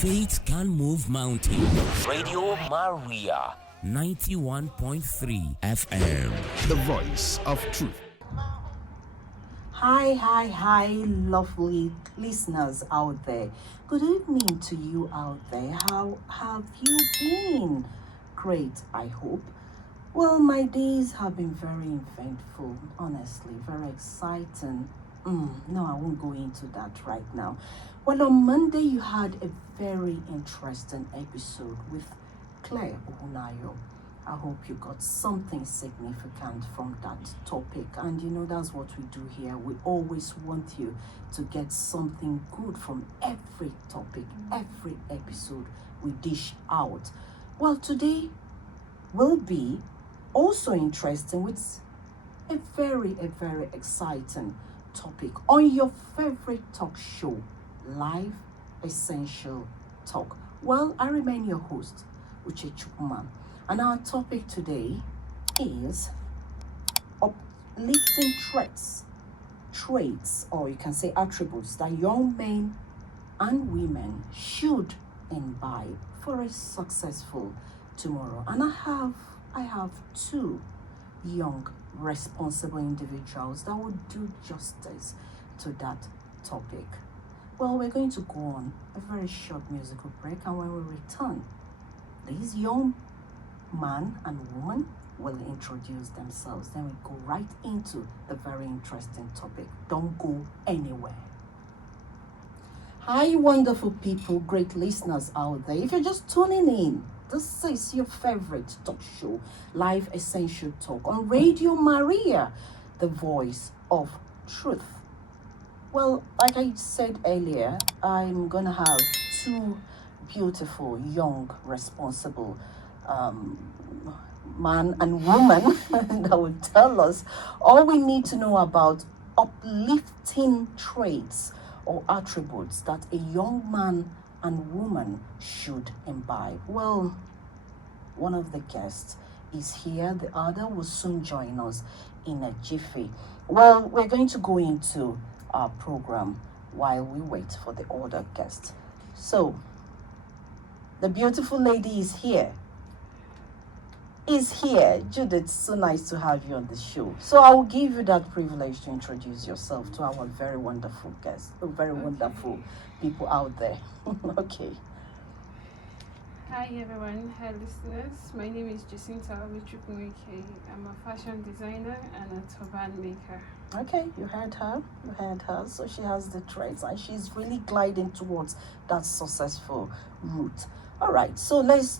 Faith can move mountains. Radio Maria, 91.3 FM. The voice of truth. Hi, lovely listeners out there. Good evening to you out there. How have you been? Great, I hope. Well, my days have been very eventful, honestly, very exciting. No, I won't go into that right now. Well, on Monday, you had a very interesting episode with Clare, Ohunayo. I hope you got something significant from that topic. And you know, that's what we do here. We always want you to get something good from every topic, every episode we dish out. Well, today will be also interesting with a very exciting topic on your favorite talk show, Live Essential Talk. Well, I remain your host, Uche Chukwuma, and our topic today is uplifting traits, or you can say attributes that young men and women should imbibe for a successful tomorrow. And I have two young, responsible individuals that would do justice to that topic. Well, we're going to go on a very short musical break, and when we return, these young man and woman will introduce themselves. Then we go right into the very interesting topic. Don't go anywhere. Hi, wonderful people, great listeners out there. If you're just tuning in, this is your favorite talk show, Live Essential Talk on Radio Maria, the voice of truth. Well, like I said earlier, I'm going to have two beautiful, young, responsible man and woman that will tell us all we need to know about uplifting traits or attributes that a young man and woman should imbibe. Well, one of the guests is here. The other will soon join us in a jiffy. Well, we're going to go into our program while we wait for the other guest. So, the beautiful lady is here. Judith, so nice to have you on the show. So I will give you that privilege to introduce yourself to our very wonderful guests, very wonderful people out there. Okay. Hi everyone, hi listeners. My name is Jacinta Uche. I'm a fashion designer and a turban maker. Okay, you heard her. So she has the traits and she's really gliding towards that successful route. All right, so let's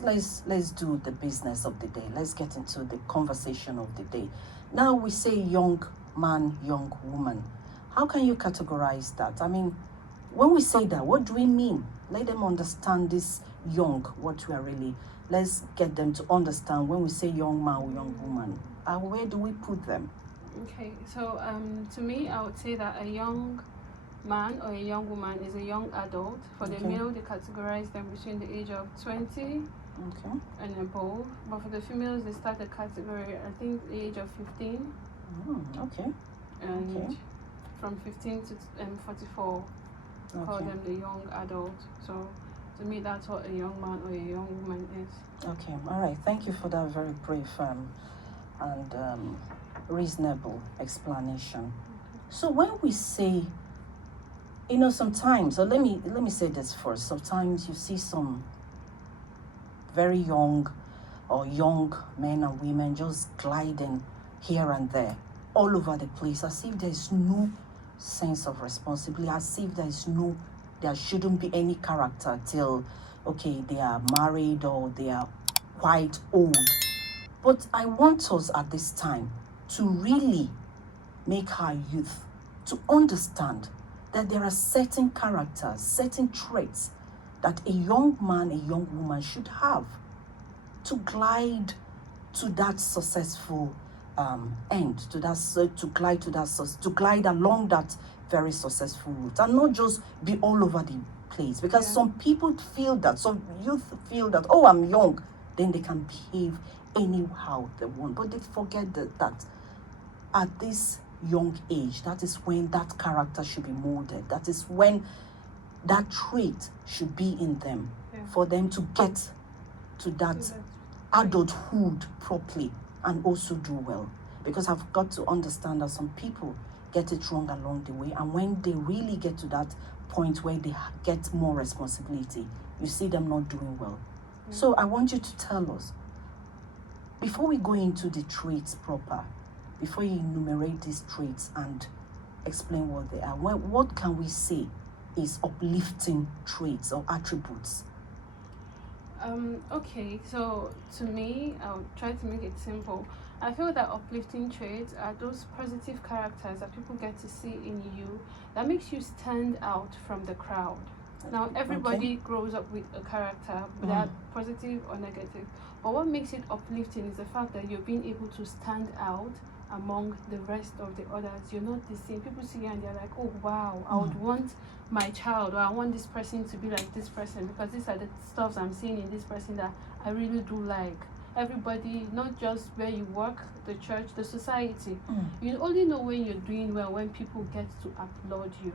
do the business of the day. Let's get into the conversation of the day. Now we say young man, young woman. How can you categorize that? I mean, when we say that, what do we mean? Let them understand this young, what we are really. Let's get them to understand when we say young man or young woman. Where do we put them? Okay, so to me, I would say that a young man or a young woman is a young adult. For the male, they categorize them between the age of 20 and above. But for the females, they start the category, I think, the age of 15. And from 15 to 44, call them the young adult. So to me, that's what a young man or a young woman is. Okay, all right. Thank you for that very brief and reasonable explanation. So when we say, you know, sometimes, so let me say this first. Sometimes you see some very young or young men and women just gliding here and there, all over the place, as if there's no sense of responsibility, as if there shouldn't be any character till, they are married or they are quite old. But I want us at this time to really make our youth to understand that there are certain characters, certain traits that a young man, a young woman should have to glide to that successful end, to glide along that very successful route, and not just be all over the place. Because some people feel that, some youth feel that, oh, I'm young, then they can behave anyhow they want. But they forget that at this young age, that is when that character should be molded. That is when that trait should be in them for them to get to that adulthood properly and also do well. Because I've got to understand that some people get it wrong along the way, and when they really get to that point where they get more responsibility, you see them not doing well. So I want you to tell us, before we go into the traits proper, before you enumerate these traits and explain what they are, what can we say is uplifting traits or attributes? Okay, so to me, I'll try to make it simple. I feel that uplifting traits are those positive characters that people get to see in you that makes you stand out from the crowd. Now, everybody grows up with a character, whether positive or negative. But what makes it uplifting is the fact that you're being able to stand out among the rest of the others. You're not the same. People see you and they're like, oh wow, I would want my child, or I want this person to be like this person, because these are the stuffs I'm seeing in this person that I really do like. Everybody, not just where you work, the church, the society. You only know when you're doing well when people get to applaud you.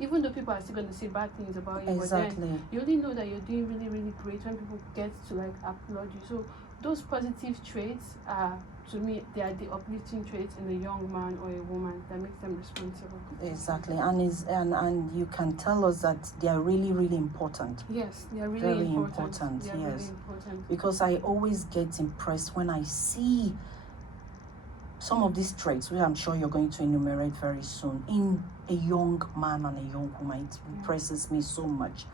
Even though people are still going to say bad things about you, but then you only know that you're doing really, really great when people get to like applaud you. So those positive traits are, to me, they are the uplifting traits in a young man or a woman that makes them responsible. Exactly, and you can tell us that they are really, really important. Yes, they are really very important. They are yes, really important. Because I always get impressed when I see some of these traits, which I'm sure you're going to enumerate very soon, in a young man and a young woman. It impresses me so much.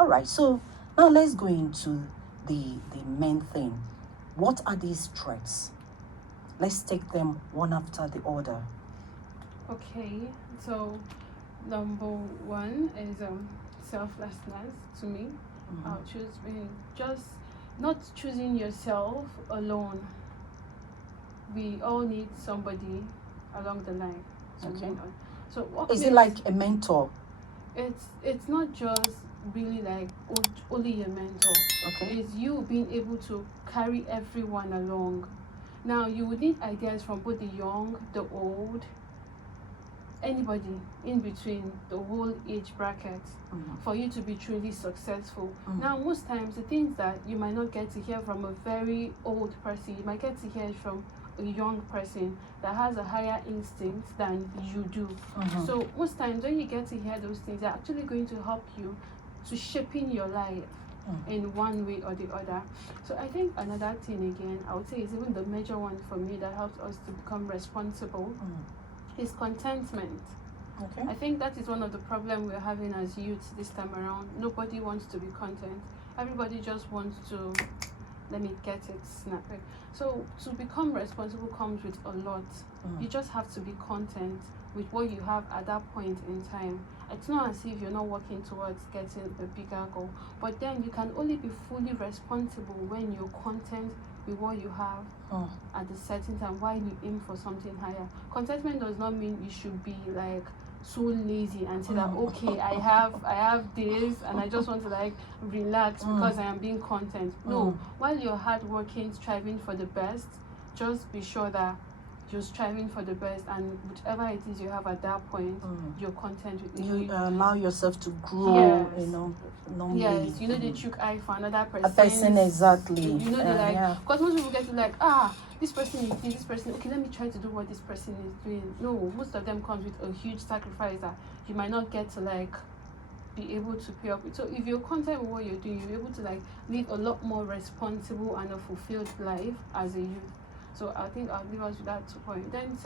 All right, so now let's go into the main thing. What are these traits? Let's take them one after the other. Okay, so number one is selflessness. To me, I'll choose just not choosing yourself alone. We all need somebody along the line. So what is it like a mentor? It's not just really like only a mentor. It's you being able to carry everyone along. Now, you would need ideas from both the young, the old, anybody in between the whole age bracket for you to be truly successful. Now, most times, the things that you might not get to hear from a very old person, you might get to hear from a young person that has a higher instinct than you do. So, most times, when you get to hear those things, they're actually going to help you to shaping your life in one way or the other. So I think another thing again, I would say is even the major one for me that helps us to become responsible is contentment. I think that is one of the problems we're having as youths this time around. Nobody wants to be content. Everybody just wants to, let me get it, snap it. So to become responsible comes with a lot. You just have to be content with what you have at that point in time. It's not as if you're not working towards getting a bigger goal, but then you can only be fully responsible when you're content with what you have at a certain time while you aim for something higher. Contentment does not mean you should be like so lazy and say that okay, I have this and I just want to like relax because I am being content. No, while you're hardworking, striving for the best, just be sure that you're striving for the best, and whichever it is you have at that point, you're content with it. You allow yourself to grow, normally. Yes, you know they took eye for another person. A person, exactly. You know they like, because most people get to like, this person is this person, okay, let me try to do what this person is doing. No, most of them comes with a huge sacrifice that you might not get to like be able to pay up with. So if you're content with what you're doing, you're able to like live a lot more responsible and a fulfilled life as a youth. So I think I'll leave us with that 2 points. Then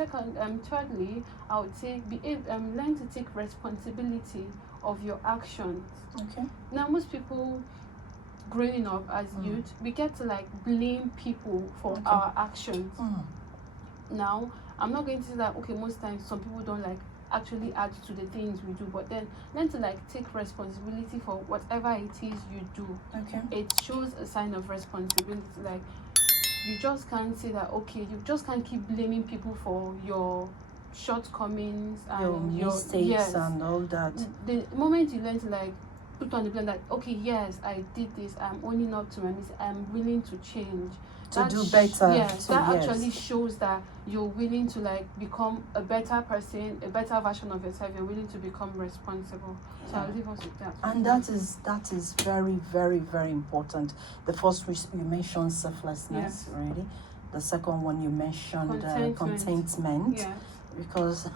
thirdly, I would say learn to take responsibility of your actions. Now most people growing up as youth, we get to like blame people for our actions. Now I'm not going to say that most times some people don't like actually add to the things we do, but then learn to like take responsibility for whatever it is you do. It shows a sign of responsibility. Like, you just can't say that you just can't keep blaming people for your shortcomings and your mistakes and all that. The moment you learn to like put on the plan that, okay, yes, I did this, I'm owning up to my mistake, I'm willing to change. To do better. Yes, that actually shows that you're willing to like become a better person, a better version of yourself. You're willing to become responsible. So I'll leave us with that. And that is very, very, very important. The first you mentioned selflessness, really. The second one you mentioned contentment. Yes. Because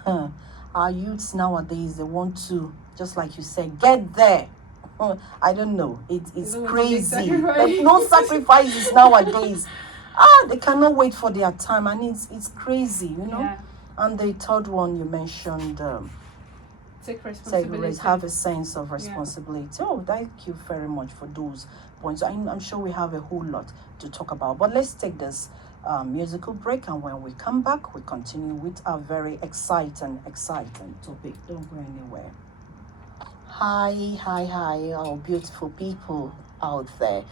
our youths nowadays, they want to, just like you said, get there. I don't know. It's crazy. There's no sacrifices nowadays. They cannot wait for their time, and it's crazy, you know. Yeah. And the third one you mentioned, take responsibility. Have a sense of responsibility. Oh, thank you very much for those points. I'm sure we have a whole lot to talk about, but let's take this musical break, and when we come back, we continue with our very exciting topic. Don't go anywhere. Hi, our beautiful people out there.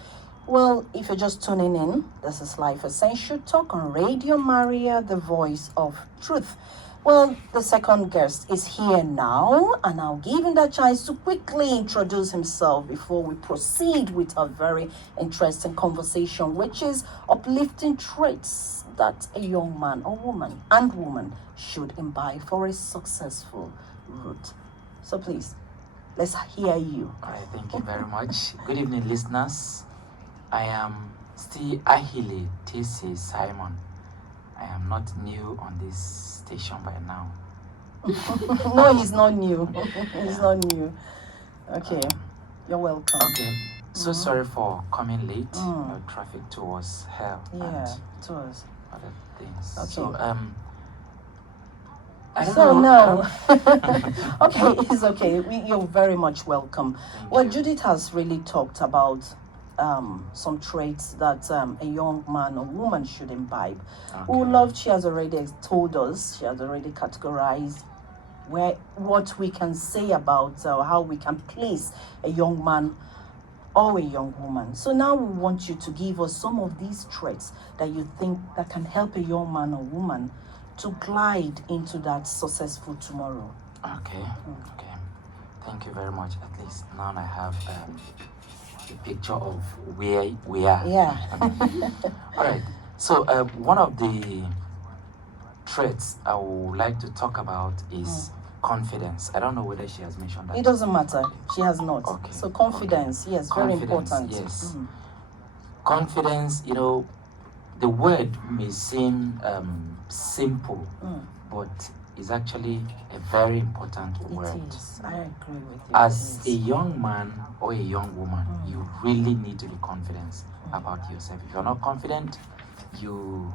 Well, if you're just tuning in, this is Life Essential Talk on Radio Maria, the voice of truth. Well, the second guest is here now, and I'll give him that chance to quickly introduce himself before we proceed with a very interesting conversation, which is uplifting traits that a young man or woman should imbibe for a successful route. So please, let's hear you. All right, thank you very much. Good evening, listeners. I am still Ahile Tese Simon. I am not new on this station by now. No, he's not new. He's not new. Okay, you're welcome. Okay, so sorry for coming late. Traffic towards hell. Yeah, it was. Other things. Okay. So I don't So know. no, okay, it's okay. You're very much welcome. Well, you. Judith has really talked about some traits that a young man or woman should imbibe. Okay. She has already told us. She has already categorized what we can say about how we can place a young man or a young woman. So now we want you to give us some of these traits that you think that can help a young man or woman to glide into that successful tomorrow. Okay. Thank you very much. At least now I have a picture of where we are. Yeah. All right. So one of the traits I would like to talk about is confidence. I don't know whether she has mentioned that. It doesn't matter. She has not. Okay. So confidence, yes, very Confidence, important. yes. Confidence, the word may seem simple, but it's actually a very important word. It is. I agree with you. As a young man or a young woman, you really need to be confident about yourself. If you're not confident, you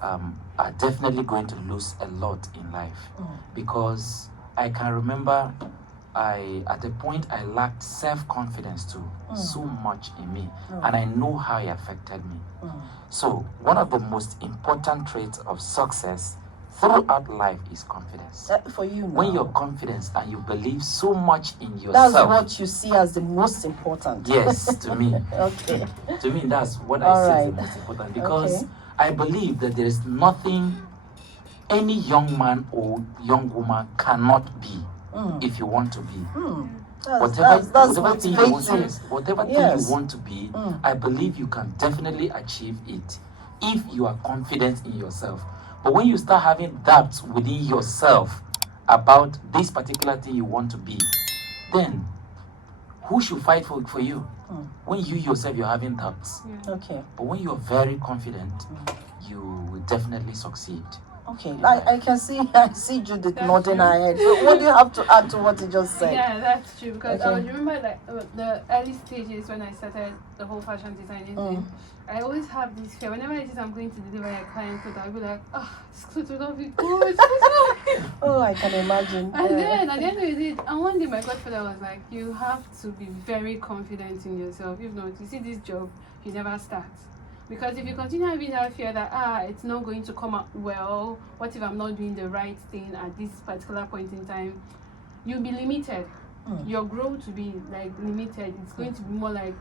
are definitely going to lose a lot in life. Because I can remember at a point I lacked self-confidence too, so much in me, and I know how it affected me. So one of the most important traits of success throughout life is confidence. For you now. When you're confident and you believe so much in yourself, that's what you see as the most important. Yes, to me. Okay. To me, that's what All I see right. as the most important, because Okay. I believe that there is nothing any young man or young woman cannot be if you want to be. Whatever thing you want, whatever thing you want to be, I believe you can definitely achieve it if you are confident in yourself. But when you start having doubts within yourself about this particular thing you want to be, then who should fight for you? When you yourself you're having doubts. Okay. But when you're very confident, you will definitely succeed. Okay. I see Judith nodding her head. So what do you have to add to what you just said? Yeah, that's true. Because Okay. I remember the early stages when I started the whole fashion designing thing. I always have this fear. Whenever I see I'm going to deliver a client clothes, I'll be like, this clothes will not be good. Oh, I can imagine. And then at the end of the day, and one day my godfather was like, you have to be very confident in yourself. If not, you see this job, you never start. Because if you continue having that fear that it's not going to come out well, what if I'm not doing the right thing at this particular point in time, you'll be limited. Your growth will be like limited. It's going to be more like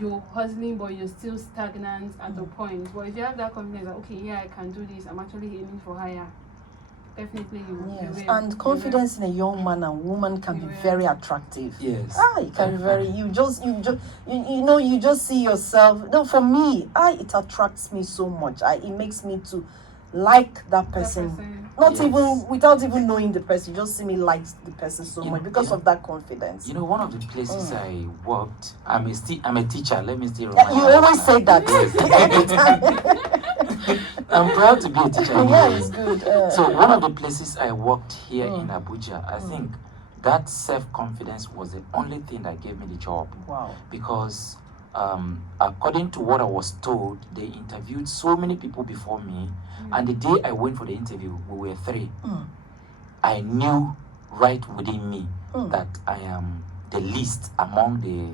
you're hustling but you're still stagnant at the point. But if you have that confidence that I can do this, I'm actually aiming for higher, definitely you Yes, will. and confidence in a young man and woman can be very attractive. Yes. It can be very. You just see yourself. No, for me, it attracts me so much. It makes me to like that person. Not even without even knowing the person. You just see me like the person so much because of that confidence. You know, one of the places I worked. I'm a teacher. Let me still remind you. Always say that. Every time. I'm proud to be a teacher. Yeah, it's good. So one of the places I worked here in Abuja, I think that self-confidence was the only thing that gave me the job. Wow. Because according to what I was told, they interviewed so many people before me, and the day I went for the interview, we were 3. I knew right within me that I am the least among the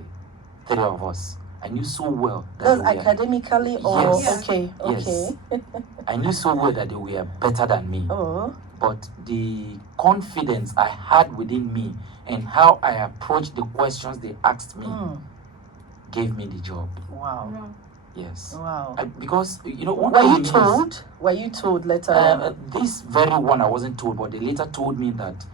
3 of us. I knew so well that academically or yes, okay. Yes. I knew so well that they were better than me. But the confidence I had within me and how I approached the questions they asked me gave me the job. Wow. Yes. Wow. Because Were you told later? This very one I wasn't told, but they later told me that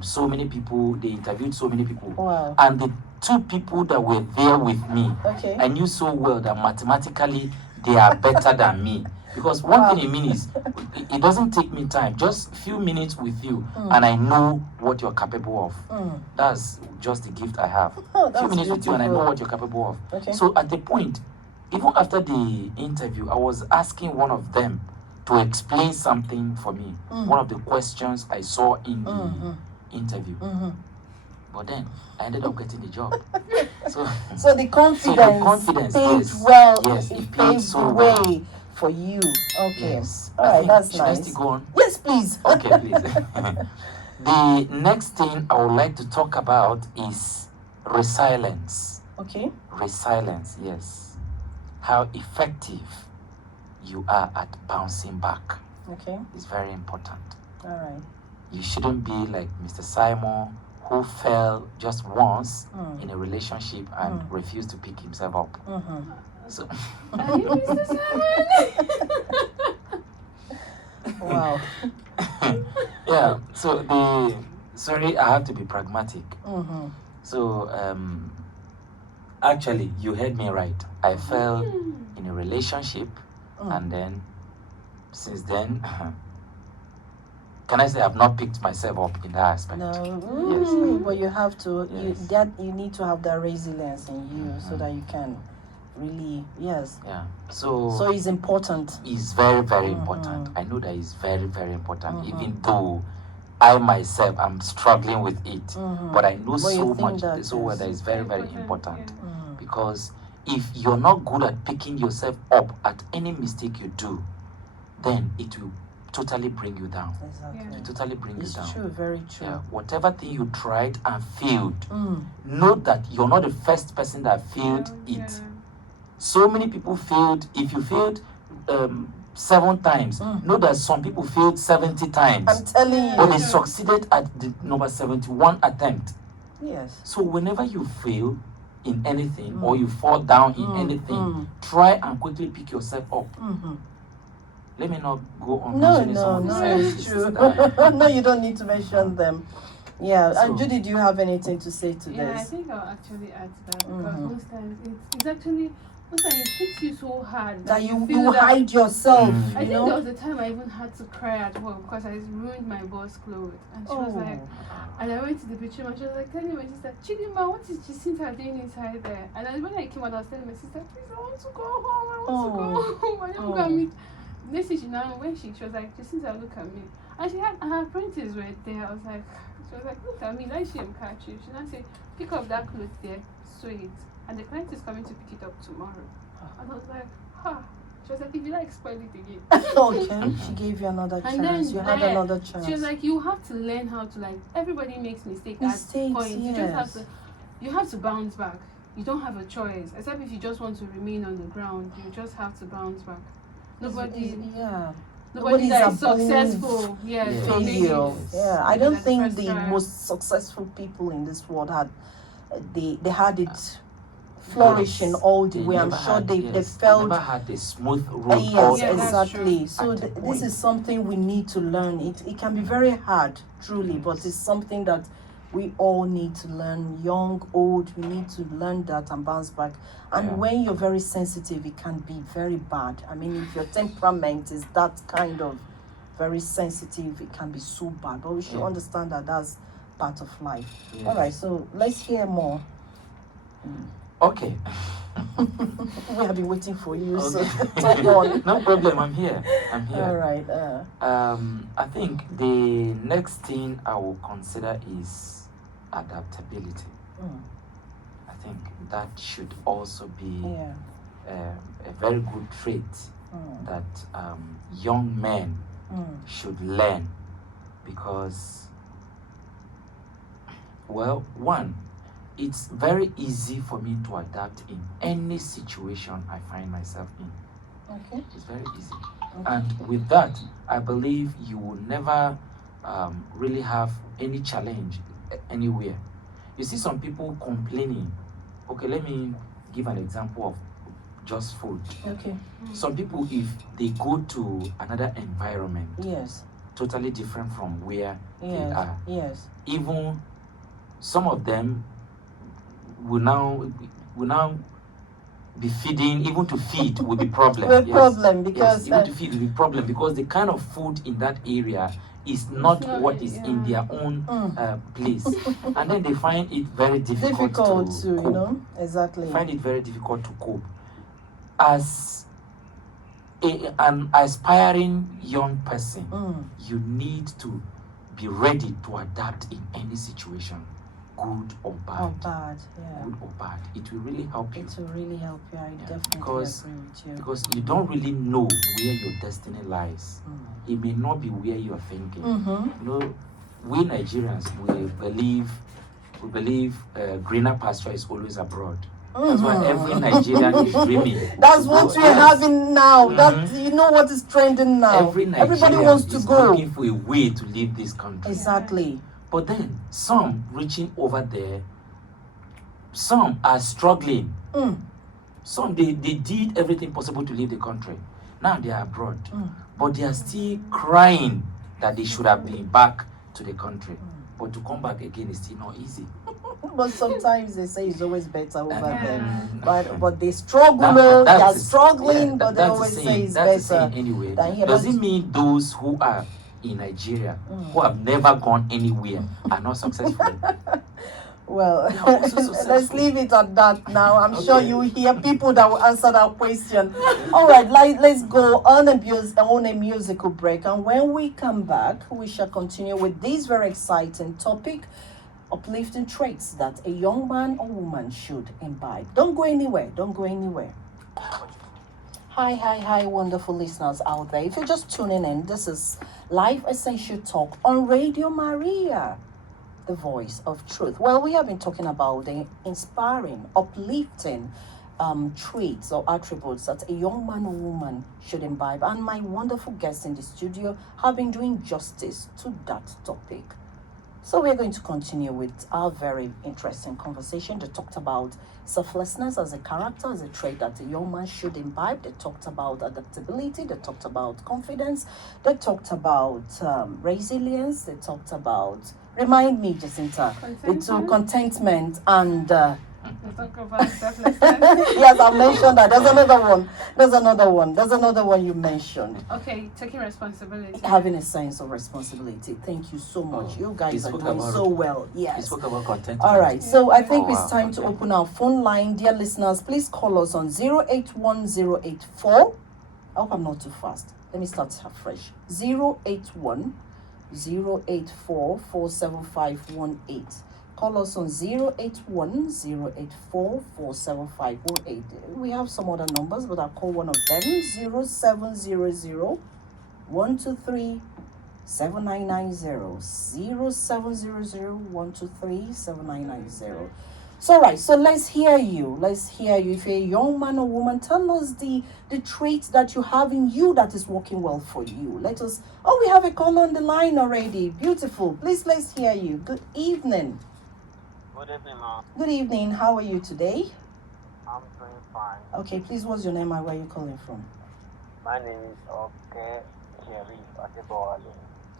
so many people, they interviewed so many people. Wow. And the 2 people that were there with me, okay, I knew so well that mathematically they are better than me. Because one thing it means is, it doesn't take me time, just a few minutes with you, and I know what you're capable of. That's just the gift I have. A few minutes with you and I know what you're capable of. Okay. So at the point, even after the interview, I was asking one of them to explain something for me. One of the questions I saw in the interview. But then I ended up getting the job. So the confidence paved it paved so the well way for you. Okay. Yes. All right, that's nice. nice. Should I go on? Yes, please. Okay, please. The next thing I would like to talk about is resilience. Okay. Resilience, yes. How effective you are at bouncing back. Okay. It's very important. All right. You shouldn't be like Mr. Simon, who fell just once in a relationship and refused to pick himself up. So Are you Mr. Simon? Wow. Yeah. So I have to be pragmatic. So actually, you heard me right. I fell in a relationship, and then since then, can I say I've not picked myself up in that aspect? No. Yes. But you have to. Yes. You need to have that resilience in you so that you can really. Yes. Yeah. So it's important. It's very, very important. I know that it's very, very important, even though I myself am struggling with it. But I know so much that it's very, very important. Because if you're not good at picking yourself up at any mistake you do, then it will totally bring you down. Exactly. It will totally bring you down. It's true, very true. Yeah. Whatever thing you tried and failed, know that you're not the first person that failed it. So many people failed. If you failed 7 times, know that some people failed 70 times. I'm telling you. But they succeeded at the number 71 attempt. Yes. So whenever you fail in anything or you fall down in anything, try and quickly pick yourself up. Let me not go on mentioning some of the it's true. No, you don't need to mention them. Yeah, and Judy, do you have anything to say to Yeah, this? I think I'll actually add to that because most times it's actually it hits you so hard that you hide yourself. I think there was a time I even had to cry at work because I ruined my boss' clothes, and she was like, and I went to the bedroom and she was like telling my sister, Chidima, what is Jacinta doing inside there? And then when I came out, I was telling my sister, please, I want to go home. I want to go home. I don't go meet. Next thing she was like, Jacinta, look at me. And she had her apprentices were there. I was like, she was like, look at me, let she catch you. She now said, pick up that clothes there, sew it. And the client is coming to pick it up tomorrow. And I was like, She was like, if you like, spoil it again. Okay. She gave you another chance. You had another chance. She was like, you have to learn how to everybody makes mistakes at point. Yes. You just have to bounce back. You don't have a choice. Except if you just want to remain on the ground, you just have to bounce back. Nobody that is successful. Failure. Yeah. I don't think the most successful people in this world they had it flourishing all the way. I'm sure they felt. They never had a smooth road. Yes, exactly. So this is something we need to learn. It can be very hard, truly, but it's something that we all need to learn. Young, old, we need to learn that and bounce back. And when you're very sensitive, it can be very bad. I mean, if your temperament is that kind of very sensitive, it can be so bad. But we should understand that that's part of life. Yes. All right, so let's hear more. Okay. We have been waiting for you, so talk on. No problem, I'm here. All right. I think the next thing I will consider is adaptability. I think that should also be a very good trait that young men should learn, because, well, one, it's very easy for me to adapt in any situation I find myself in. Okay. It's very easy. Okay. And with that, I believe you will never really have any challenge anywhere. You see some people complaining. Okay, let me give an example of just food. Okay. Some people, if they go to another environment, totally different from where they are, even some of them will now be feeding. Even to feed will be problem. Because even to feed will be problem, because the kind of food in that area is not what is in their own place, and then they find it very difficult to cope. You know, exactly. Find it very difficult to cope. As an aspiring young person, you need to be ready to adapt in any situation. Good or bad. Good or bad. It will really help you. It will really help you. I definitely agree with you. Because you don't really know where your destiny lies. It may not be where you are thinking. You know, we Nigerians, we believe greener pasture is always abroad. That's why every Nigerian is dreaming. That's what we're having now. That, you know what is trending now. Everybody wants to go. Looking for a way to leave this country. Exactly. But then some reaching over there, some are struggling. Some they did everything possible to leave the country. Now they are abroad. But they are still crying that they should have been back to the country. But to come back again is still not easy. But sometimes they say it's always better over there. But they struggle, they are struggling, but they always say it's better. Anyway, does it mean those who are in Nigeria, who have never gone anywhere, are not successful? Well, let's leave it at that now. I'm sure you hear people that will answer that question. All right, let's go on a musical break. And when we come back, we shall continue with this very exciting topic, uplifting traits that a young man or woman should imbibe. Don't go anywhere. Hi, wonderful listeners out there. If you're just tuning in, this is Life Essential Talk on Radio Maria, the voice of truth. Well, we have been talking about the inspiring, uplifting traits or attributes that a young man or woman should imbibe. And my wonderful guests in the studio have been doing justice to that topic. So we're going to continue with our very interesting conversation. They talked about selflessness as a character, as a trait that a young man should imbibe. They talked about adaptability. They talked about confidence. They talked about resilience. They talked about, remind me, Jacinta, contentment and... They talk about selflessness. Yes, I mentioned that. There's another one you mentioned. Okay, taking responsibility. Having a sense of responsibility. Thank you so much. You guys are doing so well. Yes. You spoke about contentment. All right. So I think it's time to open our phone line. Dear listeners, please call us on 081084. I hope I'm not too fast. Let me start afresh. 081-084-47518. Call us on 081-084-47518. We have some other numbers, but I'll call one of them. 0700-123-7990. 0700-123-7990. So right, so let's hear you. If you're a young man or woman, tell us the traits that you have in you that is working well for you. We have a call on the line already. Beautiful. Please, let's hear you. Good evening. Good evening, ma'am. Good evening. How are you today? I'm doing fine. Okay, please, what's your name and where are you calling from? My name is Uche Chukwuma.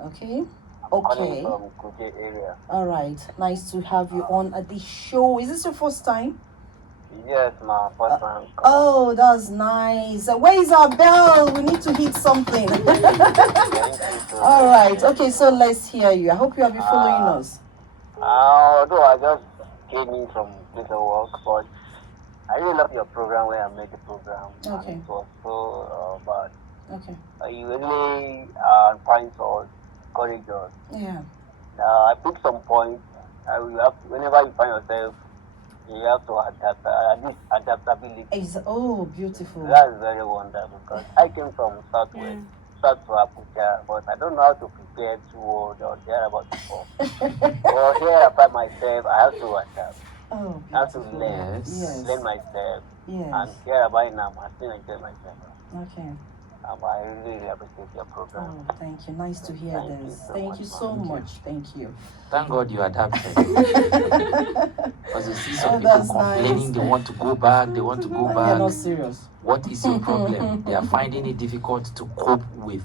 Okay. I'm calling Okay. from Kuje area. All right. Nice to have you on at the show. Is this your first time? Yes, my first time. Oh, that's nice. Where is our bell? We need to hit something. All right. Okay, so let's hear you. I hope you have been following us. Although I just came in from little work, but I really love your program where I made the program. Okay. And it was so bad. Okay. You really find us, encourage us. Yeah. I picked some points. Whenever you find yourself, you have to adapt. This adaptability. Beautiful. That's very wonderful because I came from Southwest, South to Abuja, but I don't know how to prepare toward or hear about before. Or here about myself, I have to adapt. Oh, I have to beautiful. learn, Yes. learn myself, Yes. and care about it now. I still enjoy myself. Okay. I really appreciate your program. Oh, thank you. Nice to hear this. Thank you so much. Thank you. Thank God you adapted. Because you see some people complaining, nice. they want to go back, they want to go back. You're not serious. What is your problem? They are finding it difficult to cope with.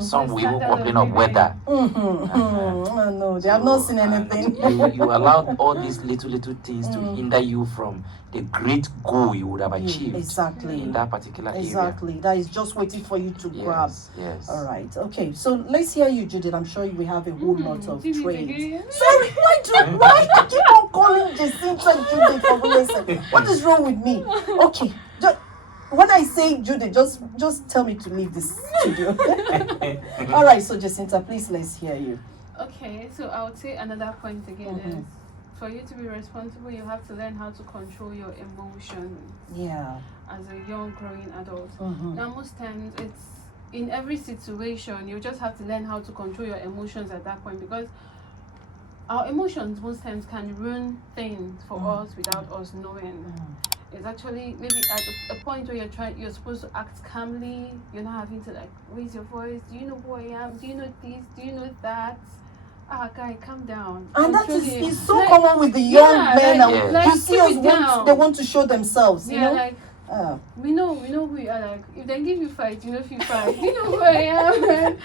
Some will even complain of weather. No, they have not seen anything. You allow all these little things to hinder you from the great goal you would have achieved. Exactly. In that particular area. Exactly. That is just waiting for you to grab. Yes. All right. Okay. So let's hear you, Judith. I'm sure we have a whole lot of trades. Sorry, why I keep on calling Jacinta Judith for goodness sake? What is wrong with me? Okay. When I say Judith, just tell me to leave this studio. All right. So Jacinta, please, let's hear you. Okay. So I would say another point again is, for you to be responsible, you have to learn how to control your emotions. Yeah. As a young growing adult. Now, most times it's in every situation, you just have to learn how to control your emotions at that point, because our emotions most times can ruin things for us without us knowing. It's actually maybe at a point where you're supposed to act calmly. You're not having to like raise your voice. Do you know who I am? Do you know this? Do you know that? Guy, calm down. And that is so common with the young men. You see us they want to show themselves. You know? Like we know who you are. Like if they give you fight, you know if you fight. You know who I am.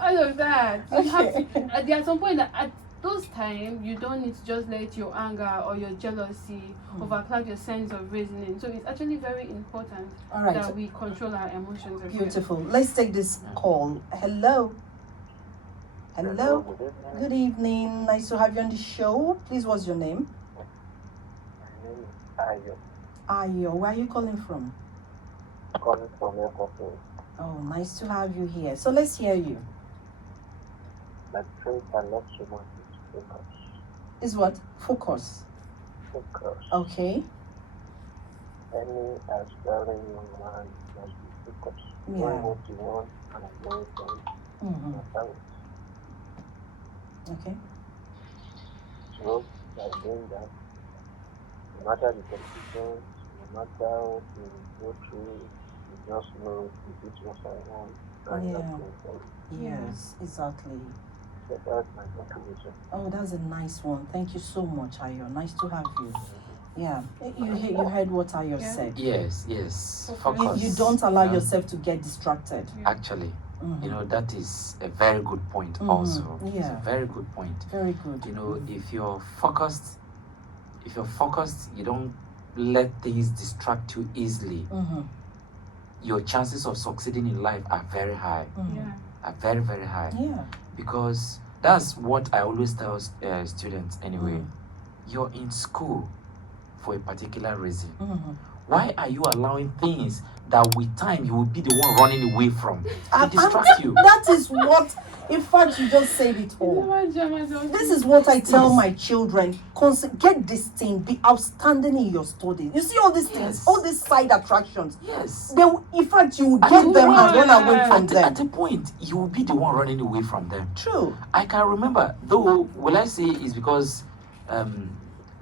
All of that. You have to, there are some point that at those times you don't need to just let your anger or your jealousy overcloud your sense of reasoning. So it's actually very important that we control our emotions. Beautiful. Let's take this call. Hello. Hello. Good evening. Nice to have you on the show. Please, what's your name? My name is Ayo. Ayo. Where are you calling from? Calling from Airport. Oh, nice to have you here. So let's hear you. My trait I love so much is focus. Is what? Focus. Focus. Okay. Any aspiring young man must be focused. Yeah. Knowing what you want and going for it. Okay. So, by doing that, no matter the competition, no matter what you go through, you just know you did what I want and that's going for it. Yes, exactly. So that's my contribution. Oh, that's a nice one. Thank you so much, Ayo. Nice to have you. Yeah. You heard what Ayo said. Yes. Focus. You don't allow yourself to get distracted. Actually. You know, that is a very good point also. It's a very good point. Very good. You know, if you're focused, you don't let things distract you easily. Your chances of succeeding in life are very high. Are very, very high. Yeah. Because that's what I always tell students anyway. You're in school for a particular reason. Why are you allowing things that with time you will be the one running away from to distract you? That is what, in fact, you just said it all. This is what I tell my children. Get this thing, be outstanding in your studies. You see all these things, all these side attractions. Yes. In fact, you will get them and run away from them. At a point, you will be the one running away from them. True. I can remember, though, will I say it's because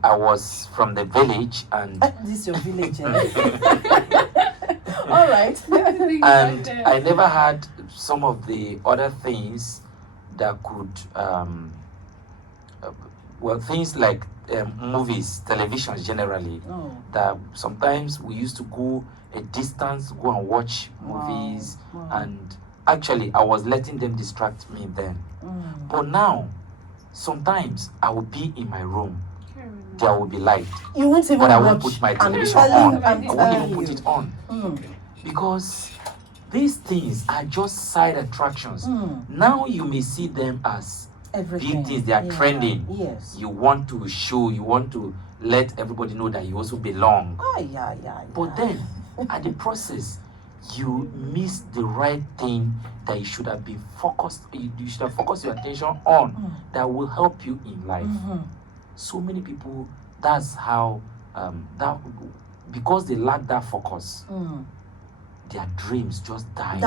I was from the village and this is your village. All right. And I never had some of the other things that could things like movies, television generally. That sometimes we used to go a distance, go and watch movies, and actually I was letting them distract me then. But now, sometimes I will be in my room. There will be light. You won't even but I watch. won't put my television on. I won't even put it on. Because these things are just side attractions. Now you may see them as big things. They are trending. Yes. You want to show, you want to let everybody know that you also belong. But then, at the process, you miss the right thing that you should have been focused. You should have focused your attention on that will help you in life. So many people, that's how because they lack that focus, their dreams just die.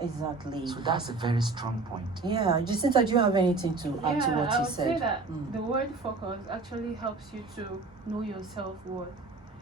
Exactly. So that's a very strong point. Yeah, Jacinta, do you have anything to add to what I you would said? say that the word focus actually helps you to know your self-worth.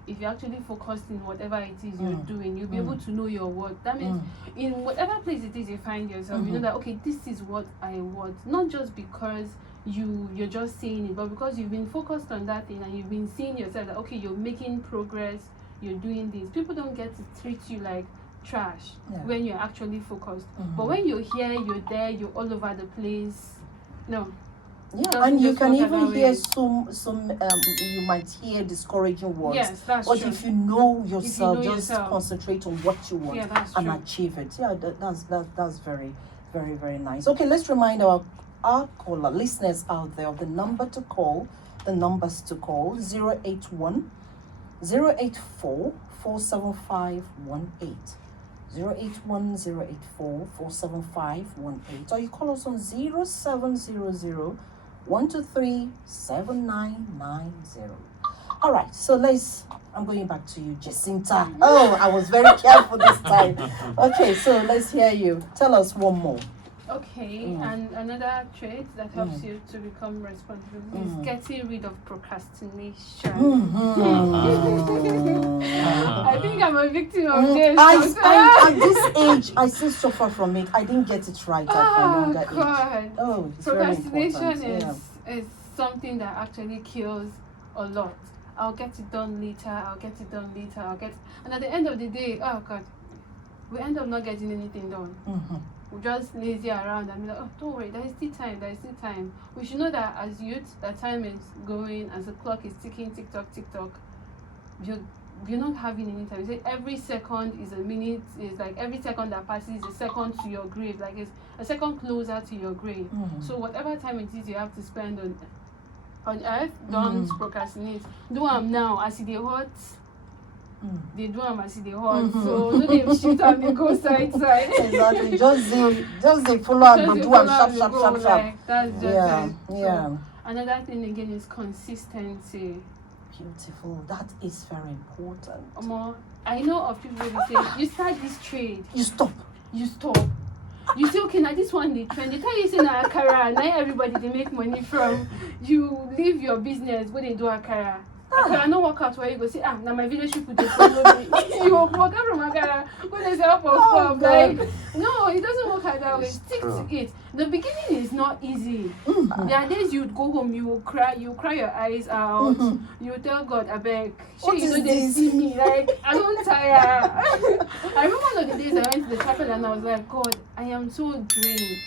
If you're actually focused in whatever it is you're doing, you'll be able to know your worth. That means in whatever place it is you find yourself, you know that, okay, this is what I want. Not just because you're just saying it, but because you've been focused on that thing and you've been seeing yourself that, okay, you're making progress, you're doing this. People don't get to treat you like trash when you're actually focused. But when you're here, you're there, you're all over the place. No. Yeah, and you can even hear some you might hear discouraging words. Yes, that's but true. if you know yourself, just yourself, concentrate on what you want and achieve it. Yeah, that's very, very, very nice. Okay, let's remind our caller, listeners out there, of the number to call, the numbers to call: 081 084 47518. 081 084 47518, or you call us on 0700 123 7990. All right, so I'm going back to you, Jacinta. Oh, I was very careful this time. Okay, so let's hear you. Tell us one more. Okay, and another trait that helps you to become responsible is getting rid of procrastination. I think I'm a victim of this. At this age, I still suffer from it. I didn't get it right at my younger age. Oh, it's procrastination is something that actually kills a lot. I'll get it done later. And at the end of the day, oh God, we end up not getting anything done. We just lazy around and be like, oh, don't worry, there is still time. We should know that as youth, that time is going, as the clock is ticking, tick-tock, you're not having any time. You say every second is a minute, is like every second that passes is a second to your grave, like it's a second closer to your grave. So whatever time it is you have to spend on earth, don't procrastinate. Do them now as they hot. They do them as they hot. So no they shift and they go side. Exactly. Just they follow and go do them sharp. Like, that's just it. Yeah. So, another thing again is consistency. Beautiful. That is very important. I know of people who say, you start this trade. You stop. You say, okay, now this one they trend. They tell you say na akara. Now everybody they make money from. You leave your business when they do akara. Akara no work out where you go say, now my village people they follow me. You walk out from akara. When they say up of like, no, it doesn't work out that way. Stick to it. The beginning is not easy. There are days you'd go home, you cry your eyes out. You tell God, I beg, they see me, like, I don't tire. I remember one of the days I went to the chapel and I was like, God, I am so drained.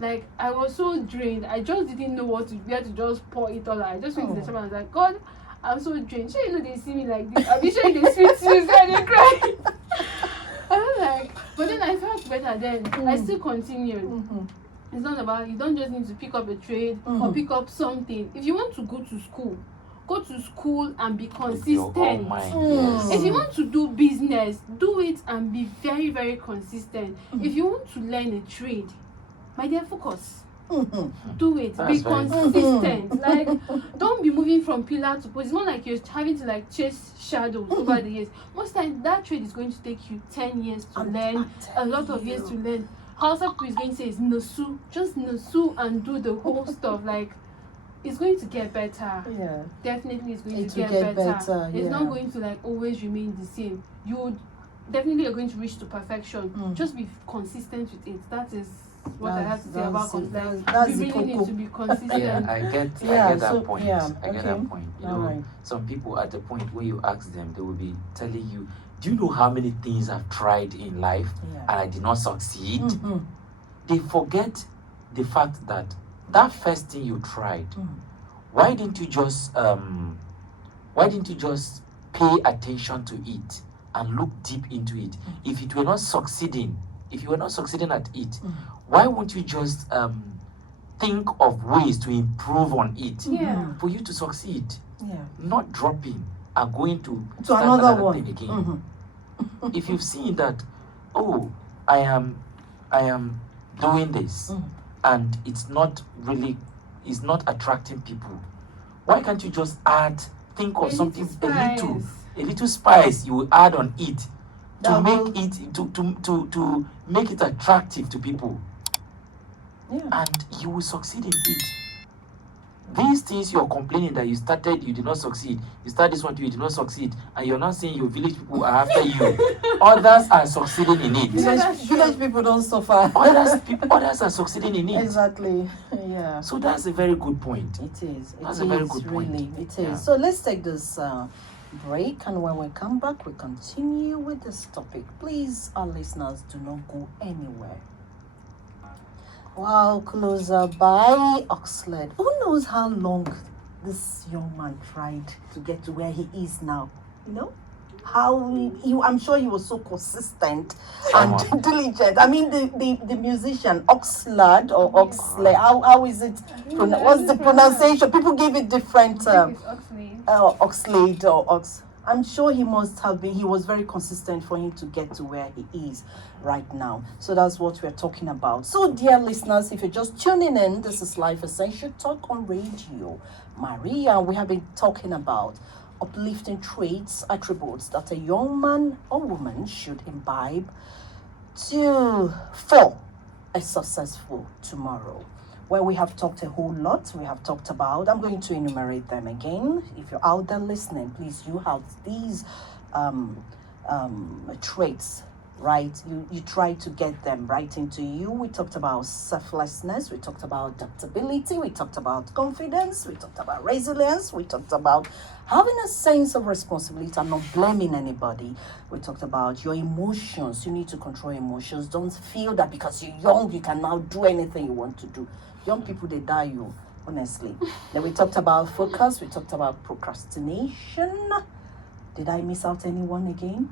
Like, I was so drained. I just didn't know where to just pour it all out. I just went to the chapel and I was like, God, I'm so drained. They see me like this. I'll be sure they sweet tears and they cry. I was like, but then I felt better then. I still continued. It's not about, you don't just need to pick up a trade or pick up something. If you want to go to school and be consistent. If you want to do business, do it and be very, very consistent. If you want to learn a trade, my dear, focus. Do it. Be consistent. Like, don't be moving from pillar to post. It's not like you're having to like chase shadows over the years. Most times that trade is going to take you 10 years to learn, a lot of years to learn. Hausa people is going to say is nasu, just nasu and do the whole stuff. Like, it's going to get better. Yeah, definitely it's going to get better. It's not going to like always remain the same. You definitely are going to reach to perfection. Just be consistent with it. That is what I have to say about compliance. That's We really need to be consistent. Yeah, I get that point. I get that point. You know, some people at the point where you ask them, they will be telling you, do you know how many things I've tried in life and I did not succeed? They forget the fact that first thing you tried, why didn't you just pay attention to it and look deep into it? If you were not succeeding at it, why won't you just think of ways to improve on it for you to succeed? Not dropping and going to start another thing again. If you've seen that, oh, I am doing this and it's not attracting people, why can't you just think of something, a little spice you will add on it to make it attractive to people, and you will succeed in it. These things you're complaining that you started, you did not succeed. You start this one, you did not succeed, and you're not saying your village people are after you. Others are succeeding in it. Village people don't suffer. Others are succeeding in it. Exactly. Yeah. So that's a very good point. It is. That's a very good point. Really, it is. So let's take this break, and when we come back, we continue with this topic. Please, our listeners, do not go anywhere. Wow, closer by Oxlade. Who knows how long this young man tried to get to where he is now? You know? I'm sure he was so consistent and diligent. I mean, the musician, Oxlade or Oxlade, how is it? What's the pronunciation? People give it different. Oxlade or Ox. I'm sure he must have been. He was very consistent for him to get to where he is right now. So that's what we're talking about. So, dear listeners, if you're just tuning in, this is Life Essential Talk on Radio Maria. We have been talking about uplifting traits, attributes that a young man or woman should imbibe for a successful tomorrow. Where we have talked a whole lot. We have talked about, I'm going to enumerate them again. If you're out there listening, please, you have these traits, right? You try to get them right into you. We talked about selflessness. We talked about adaptability. We talked about confidence. We talked about resilience. We talked about having a sense of responsibility and not blaming anybody. We talked about your emotions. You need to control emotions. Don't feel that because you're young, you can now do anything you want to do. Young people, they die you, honestly. Then we talked about focus. We talked about procrastination. Did I miss out anyone again?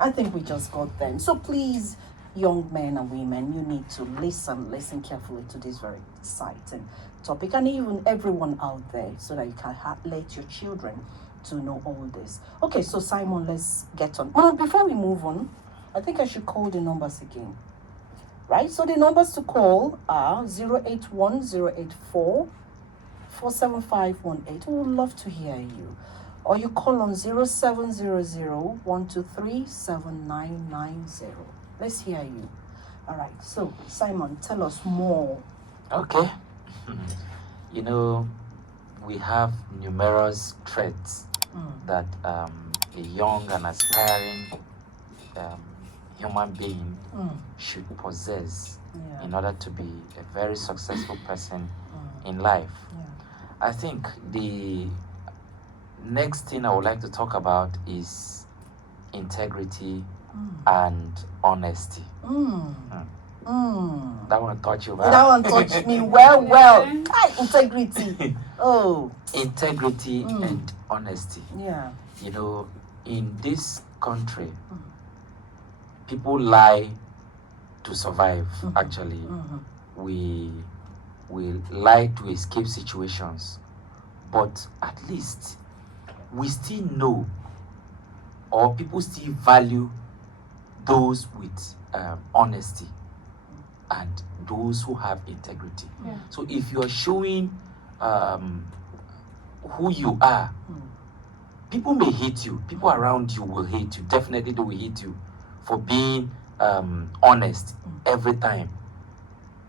I think we just got them. So please, young men and women, you need to listen carefully to this very exciting topic, and even everyone out there, so that you can let your children to know all this. Okay, so Simon, let's get on. Well, before we move on, I think I should call the numbers again. Right? So the numbers to call are 081-084-47518. We would love to hear you. Or you call on 0700-123-7990. Let's hear you. All right. So, Simon, tell us more. Okay. You know, we have numerous traits that a young and aspiring human being should possess in order to be a very successful person in life. I think the next thing I would like to talk about is integrity and honesty. That one touch you, man. That one touched me well. Integrity. Integrity and honesty. Yeah. You know, in this country, people lie to survive. Actually, we lie to escape situations, but at least we still know, or people still value those with honesty and those who have integrity. So if you're showing who you are, people may hate you. People around you will hate you. Definitely they will hate you for being honest every time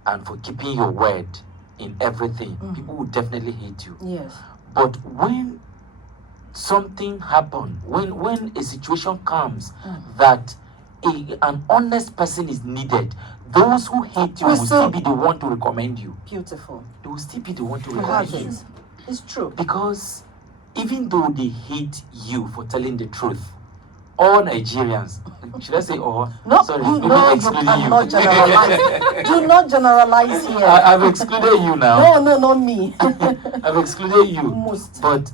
and for keeping your word in everything. People will definitely hate you. Yes. But when something happens, when a situation comes that an honest person is needed. Those who hate you will still be the one to recommend you. Beautiful. They will still be the one to You recommend have you. it. It's true. Because even though they hate you for telling the truth, all Nigerians, should I say all? No, Sorry, you maybe know you excluding cannot generalize. Do not generalize here. I've excluded you now. No, not me. I've excluded you. Most. But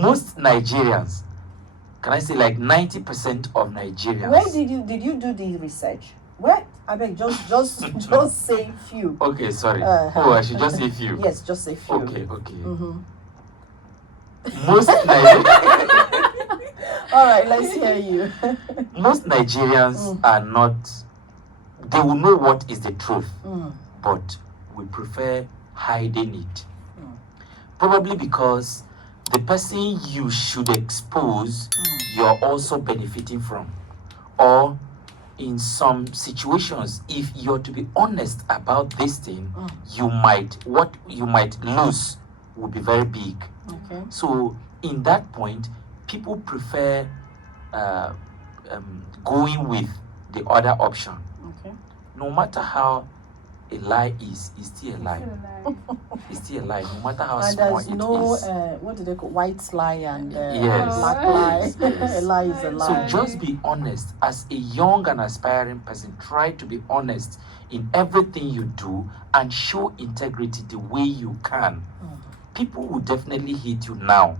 most Nigerians, can I say like 90% of Nigerians? Where did you do the research? Where? I beg, just say few. Okay, sorry. I should just say few. Yes, just say few. Okay. Most Nigerians. All right, let's hear you. Most Nigerians are not. They will know what is the truth, but we prefer hiding it. Probably because the person you should expose, you're also benefiting from, or in some situations, if you're to be honest about this thing, what you might lose will be very big. Okay. So in that point, people prefer going with the other option. Okay. No matter how a lie is, it's still a lie. It's still a lie, no matter how And small there's it no, is. what do they call, white lie and Yes. black lie. Yes. A lie is a lie. So just be honest. As a young and aspiring person, try to be honest in everything you do and show integrity the way you can. People will definitely hate you now,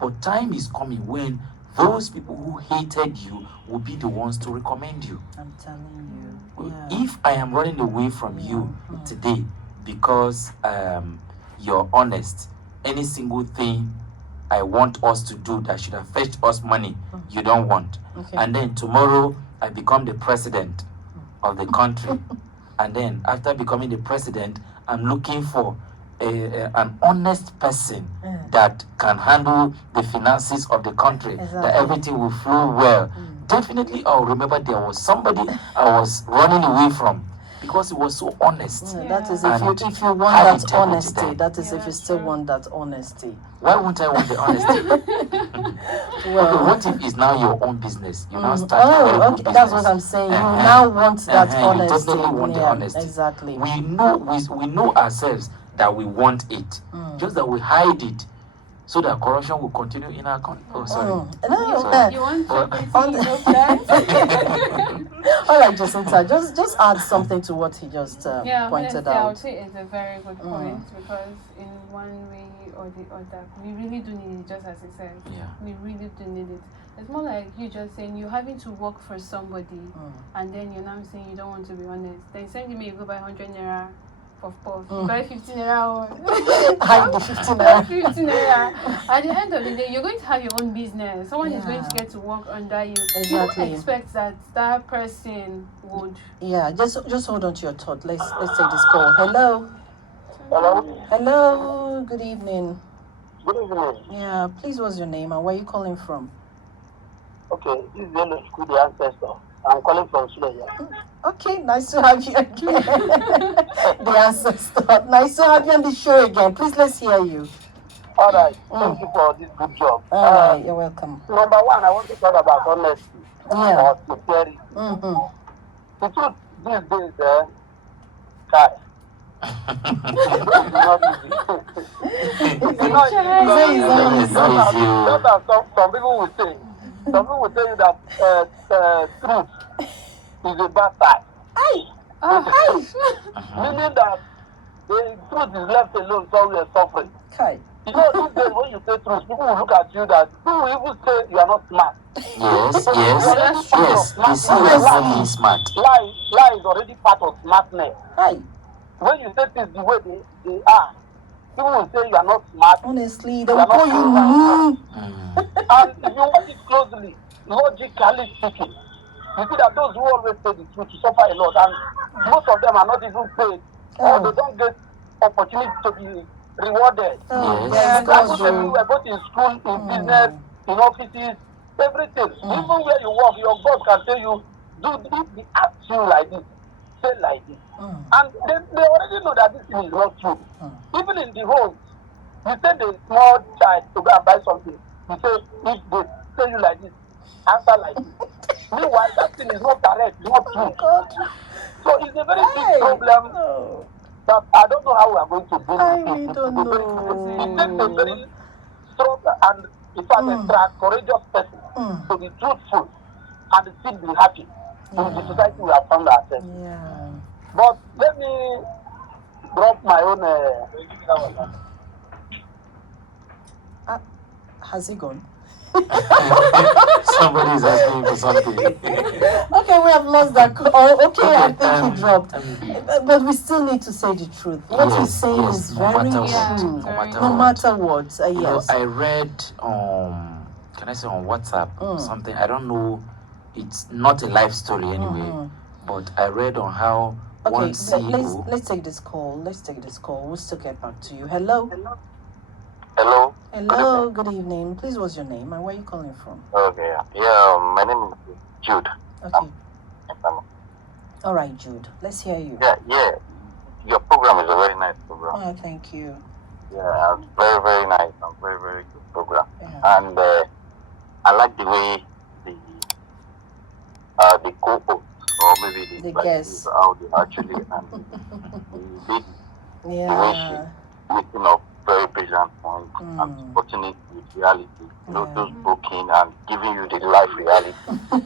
but time is coming when those people who hated you will be the ones to recommend you. I'm telling you. Yeah. If I am running away from you today because you're honest, any single thing I want us to do that should have fetched us money, you don't want. Okay. And then tomorrow I become the president of the country. And then after becoming the president, I'm looking for an honest person that can handle the finances of the country, that everything will flow well. Definitely I'll remember there was somebody I was running away from because he was so honest. Yeah, that is And if you want had that integrity honesty. then. That is if you that's still true. want that honesty. Why won't I want the honesty? Well, Okay, what if it's now your own business? You now start a very good business. that's what I'm saying. You now want that honesty. You definitely want the honesty. Exactly. We know ourselves that we want it, just that we hide it, so that corruption will continue in our country. Oh, sorry. No, You want on chocolate, no plans? all right, Jacinta, just add something to what he just pointed I would out. say it's a very good point because in one way or the other, we really do need it, just as he said. Yeah. We really do need it. It's more like you just saying you're having to work for somebody and then you're now saying you don't want to be honest. Then send me you go buy 100 naira puff. Buy 15 naira. Hide the 15 Buy naira. 15 naira. At the end of the day, you're going to have your own business. Someone is going to get to work under you. Exactly. You expect that person would. Yeah, just hold on to your thought. Let's take this call. Hello. Hello? Hello. Good evening. Good evening. Yeah, please, what's your name and where are you calling from? Okay, this is Uche Chukwuma, the ancestor. I'm calling from Suleja. Okay, nice to have you again. The ancestor. Nice to have you on the show again. Please, let's hear you. All right, thank you for this good job. All right, you're welcome. Number one, I want to talk about honesty or sincerity. The truth these days, Kai. It's not easy. It's not easy. Just as some people will say. Some people will tell you that truth is a bad side. Meaning that the truth is left alone somewhere suffering. Okay. You know, these days when you say truth, people will look at you that people will even say you are not smart. Yes. You see, you are not being smart. Lie is already part of smartness. Hi. When you say things the way they are, people will say you are not smart. Honestly, they will call you. And if you watch it closely, logically speaking, you see that those who always say the truth suffer a lot, and most of them are not even paid, or they don't get opportunity to be rewarded. Yes, That's both in school, in business, in offices, everything. Even where you work, your boss can tell you, if they ask you like this, say like this. And they already know that this thing is not true. Even in the home, you send a small child to go and buy something. You say, if they tell you like this, answer like this. Meanwhile, that thing is not direct, it's not true. God. So it's a very big problem that I don't know how we are going to deal with it. I really don't know. It takes a very strong and in fact a courageous person to be truthful and still be happy in the society we have found ourselves. Yeah. But let me drop my own. Has he gone? Somebody is asking for something. Okay, we have lost that call. Oh, okay, I think he dropped. But we still need to say the truth. What he's saying is very true. No matter what. Yes. I read can I say on WhatsApp something? I don't know. It's not a life story anyway. But I read on how one CEO. Let's take this call. We'll still get back to you. Hello. Hello. Good evening. Please, what's your name and where are you calling from? Okay. Yeah. My name is Jude. Okay. All right, Jude. Let's hear you. Yeah. Your program is a very nice program. Oh, thank you. Yeah, very, very nice and very, very good program. Yeah. And I like the way the co-host or maybe the guest how they actually and the way she making up very brilliant points and supporting it with reality. You know, those booking and giving you the life reality.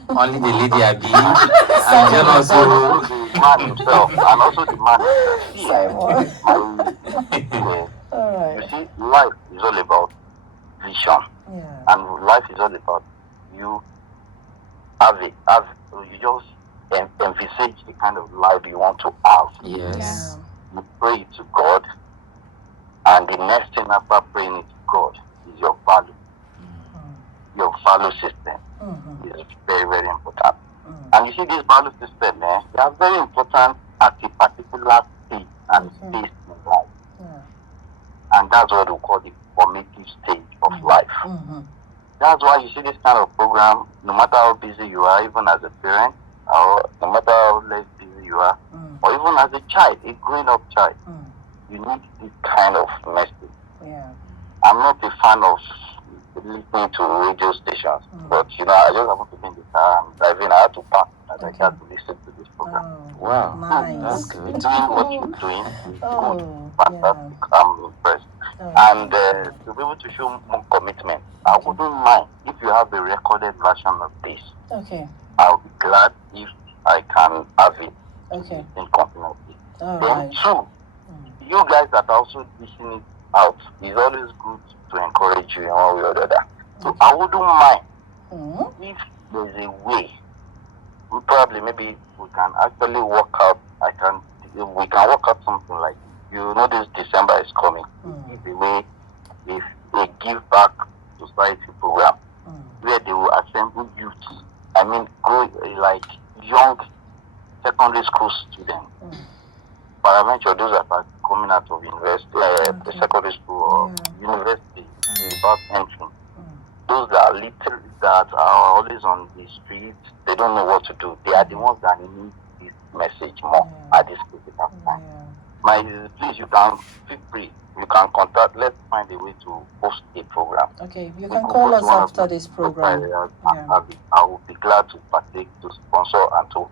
Only the lady I be, and then also the man himself, and also the man himself. You see, life is all about vision, and life is all about you you just envisage the kind of life you want to have. Yes. You pray to God, and the next thing after praying to God is your value. Your value system is very, very important. And you see, this value system, they are very important at a particular stage and space in life. And that's what we call the formative stage of life. That's why you see this kind of program, no matter how busy you are, even as a parent, or no matter how less busy you are, or even as a child, a growing up child, you need this kind of message. I'm not a fan of listening to radio stations, but you know, I just happen to be in the car and driving. I had to park and I got to listen to this program. Wow, nice. That's good. Doing what you're doing is good, fantastic. I'm impressed. And to be able to show more commitment, I wouldn't mind if you have a recorded version of this. I'll be glad if I can have it in continuity. Then two, you guys that are also dishing it out, it's always good to encourage you in one way or the other. So I wouldn't mind if there's a way, probably maybe we can actually work out, we can work out something like, you know, this December is coming. It's a way, if a give back society program where they will assemble youths, I mean, like young secondary school students. Paraventure, those that are coming out of university, secondary school or university without entering. Those that are always on the streets, they don't know what to do. They are the ones that need this message more at this specific time. Please, you can feel free. You can contact. Let's find a way to host a program. Okay, you can call us after this program. I will be glad to partake, to sponsor, and to.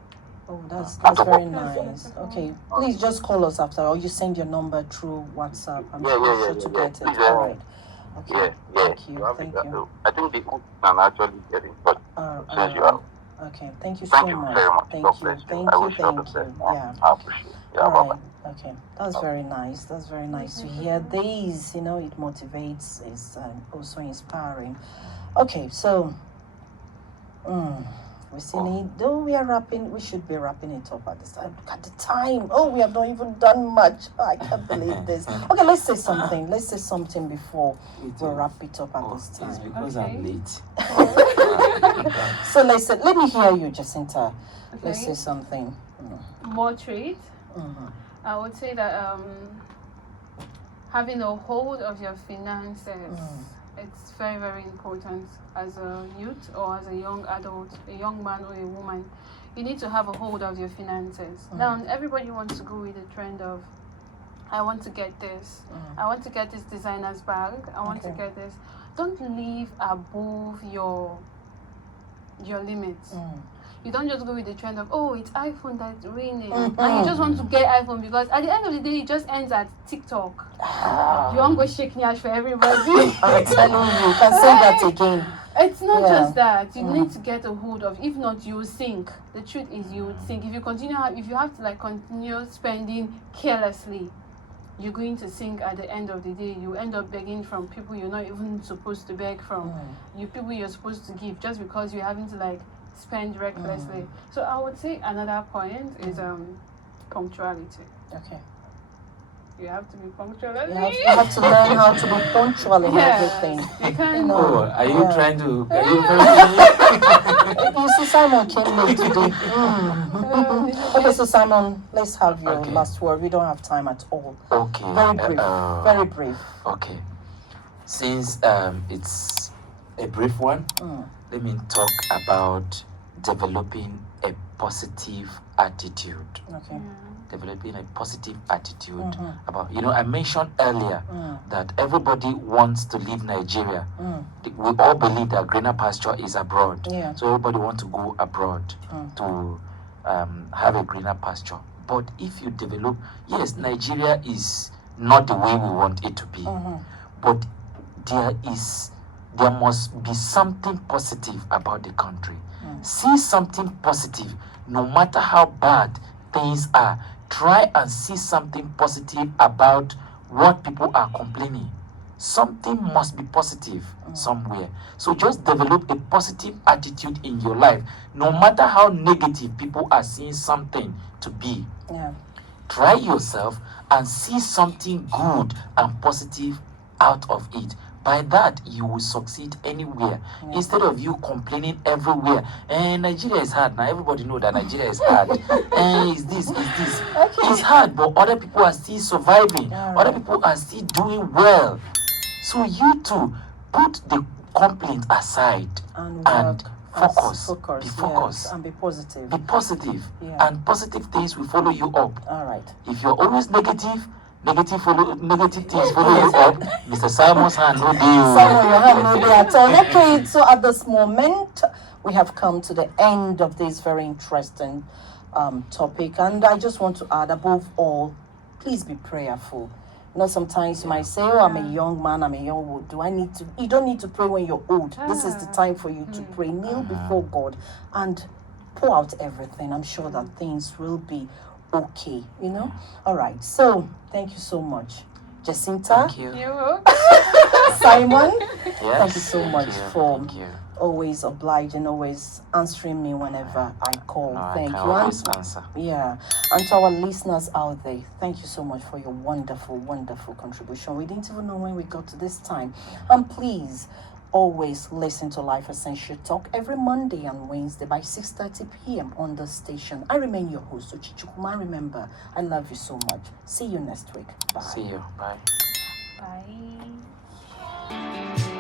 Oh, that's very nice. Okay, please just call us after, or you send your number through WhatsApp. I'm sure to get it. All right. Okay. Thank you. I think the host can actually get in touch since you are. Okay. Thank you so much. Thank you very much. Thank you. Yeah. I appreciate it. All right. Okay. That's very nice. That's very nice to hear these. You know, it motivates. It's also inspiring. Okay. So. We still need, though we are wrapping, we should be wrapping it up at this time. Look at the time. Oh, we have not even done much. Oh, I can't believe this. Okay, let's say something. Let's say something before we wrap it up at this time. It's because I'm late. So let me hear you, Jacinta. Let's say something. More trade. I would say that having a hold of your finances. It's very, very important as a youth or as a young adult, a young man or a woman. You need to have a hold of your finances. Now, everybody wants to go with the trend of, I want to get this. I want to get this designer's bag. I want to get this. Don't live above your limits. you don't just go with the trend of, oh, it's iPhone that's raining, and you just want to get iPhone, because at the end of the day, it just ends at TikTok. You won't go shake nyash for everybody. I'm telling you, can say that again. It's not just that. You need to get a hold of. If not, you will sink. The truth is, you would sink. If you continue, if you have to like continue spending carelessly, you're going to sink at the end of the day. You end up begging from people you're not even supposed to beg from. You people you're supposed to give, just because you're having to like spend recklessly. So I would say another point is punctuality. Okay. You have to be punctual. You have to learn how to be punctual in everything. You can. Are you trying to? Are you You see, Simon came late today. Okay, so Simon, let's have your last word. We don't have time at all. Okay. Very brief. Very brief. Okay. Since it's a brief one, let me talk about developing a positive attitude. Okay. Developing a positive attitude about, I mentioned earlier that everybody wants to leave Nigeria. We all believe that greener pasture is abroad. So everybody wants to go abroad to have a greener pasture. But if you develop, yes, Nigeria is not the way we want it to be. But there must be something positive about the country. See something positive, no matter how bad things are. Try and see something positive about what people are complaining. Something must be positive somewhere. So just develop a positive attitude in your life, no matter how negative people are seeing something to be. Try yourself and see something good and positive out of it. By that, you will succeed anywhere. Instead of you complaining everywhere. Nigeria is hard. Now, everybody know that Nigeria is hard. It's this. It's hard, but other people are still surviving. Other people are still doing well. So you too, put the complaint aside and focus. Be focused. And be positive. Be positive. And positive things will follow you up. All right. If you're always negative things follow you up. Mr. Simon's hand no deal. Simon, your hand no deal at all. Okay, so at this moment, we have come to the end of this very interesting topic, and I just want to add, above all, please be prayerful. Sometimes you might say, oh, I'm a young man, I'm a young woman. Do I need to? You don't need to pray when you're old. This is the time for you to pray. Kneel before God and pour out everything. I'm sure that things will be okay, All right. So, thank you so much, Jacinta. Thank you. Simon. Yes. Thank you so much for Thank you. Always obliging, always answering me whenever I call. Thank you. Always answer. Yeah. And to our listeners out there, thank you so much for your wonderful, wonderful contribution. We didn't even know when we got to this time. And please, always listen to Life Essential Talk every Monday and Wednesday by 6:30 p.m. on the station. I remain your host, Uche Chukwuma. Remember, I love you so much. See you next week. Bye. See you. Bye. Bye.